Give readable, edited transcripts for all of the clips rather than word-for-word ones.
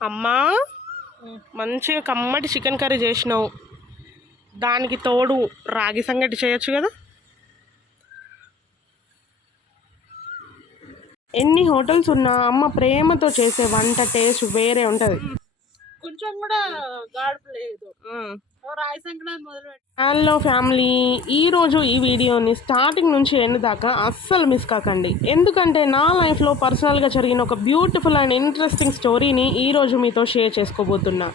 అమ్మా మంచిగా కమ్మటి చికెన్ కర్రీ చేసినావు, దానికి తోడు రాగి సంగటి చేయొచ్చు కదా. ఎన్ని హోటల్స్ ఉన్నా అమ్మ ప్రేమతో చేసే వంట టేస్ట్ వేరే ఉంటుంది. కొంచెం కూడా గాడుపు లేదు. రాగి సంగటి మొదలు. హలో ఫ్యామిలీ, ఈరోజు ఈ వీడియోని స్టార్టింగ్ నుంచి ఎండ్ దాకా అస్సలు మిస్ కాకండి, ఎందుకంటే నా లైఫ్లో పర్సనల్గా జరిగిన ఒక బ్యూటిఫుల్ అండ్ ఇంట్రెస్టింగ్ స్టోరీని ఈరోజు మీతో షేర్ చేసుకోబోతున్నా.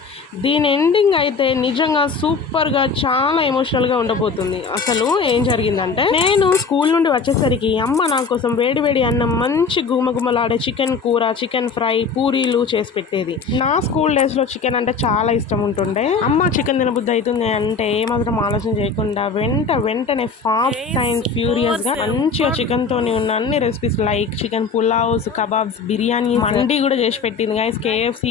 దీని ఎండింగ్ అయితే నిజంగా సూపర్గా చాలా ఎమోషనల్గా ఉండబోతుంది. అసలు ఏం జరిగిందంటే, నేను స్కూల్ నుండి వచ్చేసరికి అమ్మ నా కోసం వేడి వేడి అన్నం, మంచి గుమగుమలాడే చికెన్ కూర, చికెన్ ఫ్రై, పూరీలు చేసి పెట్టేది. నా స్కూల్ డేస్లో చికెన్ అంటే చాలా ఇష్టం ఉంటుండే. అమ్మ చికెన్ తినబుద్ధి అవుతుంది అంటే ఏమాత్రం ఆలోచన చేయకుండా వెంటనే ఫాస్ట్ అండ్ ఫ్యూరియస్ గా మంచిగా చికెన్ తోని ఉన్న అన్ని recipes like chicken pulaos, kebabs, biryani, mandi కూడా చేసి పెట్టింది గైస్. KFC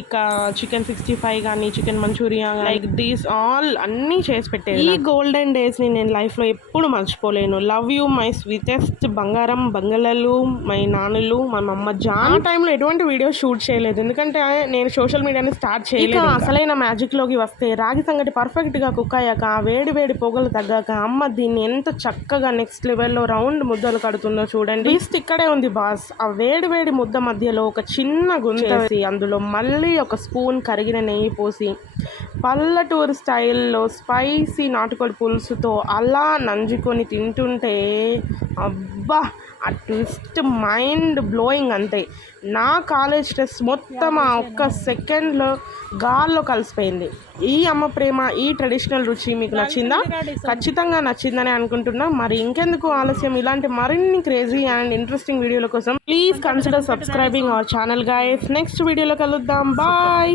చికెన్ 65 కానీ chicken Manchurian like these all అన్ని చేసి పెట్టేది. ఈ గోల్డెన్ డేస్ ని నేను లైఫ్ లో ఎప్పుడు మర్చిపోలేను. లవ్ యూ మై స్వీటెస్ట్ బంగారం బంగళలు, మై నాన్నలు, మా మమ్మ జాన్. ఆ టైంలో ఎటువంటి వీడియో షూట్ చేయలేదు, ఎందుకంటే నేను సోషల్ మీడియాని స్టార్ట్ చేయలేదు. అసలైన మ్యాజిక్ లోకి వస్తే, రాగి సంగటి పర్ఫెక్ట్ గా కుక్ అయ్యాక, వేడి వేడి పొగలు తగ్గాక అమ్మ దీన్ని ఎంత చక్కగా నెక్స్ట్ లెవెల్లో రౌండ్ ముద్దలు కడుతుందో చూడండి. ట్విస్ట్ ఇక్కడే ఉంది బాస్. ఆ వేడి వేడి ముద్ద మధ్యలో ఒక చిన్న గుంత వేసి అందులో మళ్ళీ ఒక స్పూన్ కరిగిన నెయ్యి పోసి పల్లెటూరు స్టైల్లో స్పైసీ నాటుకోడి పులుసుతో అలా నంజుకొని తింటుంటే అబ్బా, ఆ ట్విస్ట్ మైండ్ బ్లోయింగ్. అంతే, నా కాలేజ్ స్ట్రెస్ మొత్తం ఆ ఒక్క సెకండ్లో గాల్లో కలిసిపోయింది. ఈ అమ్మ ప్రేమ, ఈ ట్రెడిషనల్ రుచి మీకు నచ్చిందా? ఖచ్చితంగా నచ్చిందని అనుకుంటున్నా. మరి ఇంకెందుకు ఆలస్యం, ఇలాంటి మరిన్ని క్రేజీ అండ్ ఇంట్రెస్టింగ్ వీడియోల కోసం please consider subscribing our channel guys. Next వీడియోలో కలుద్దాం, బాయ్.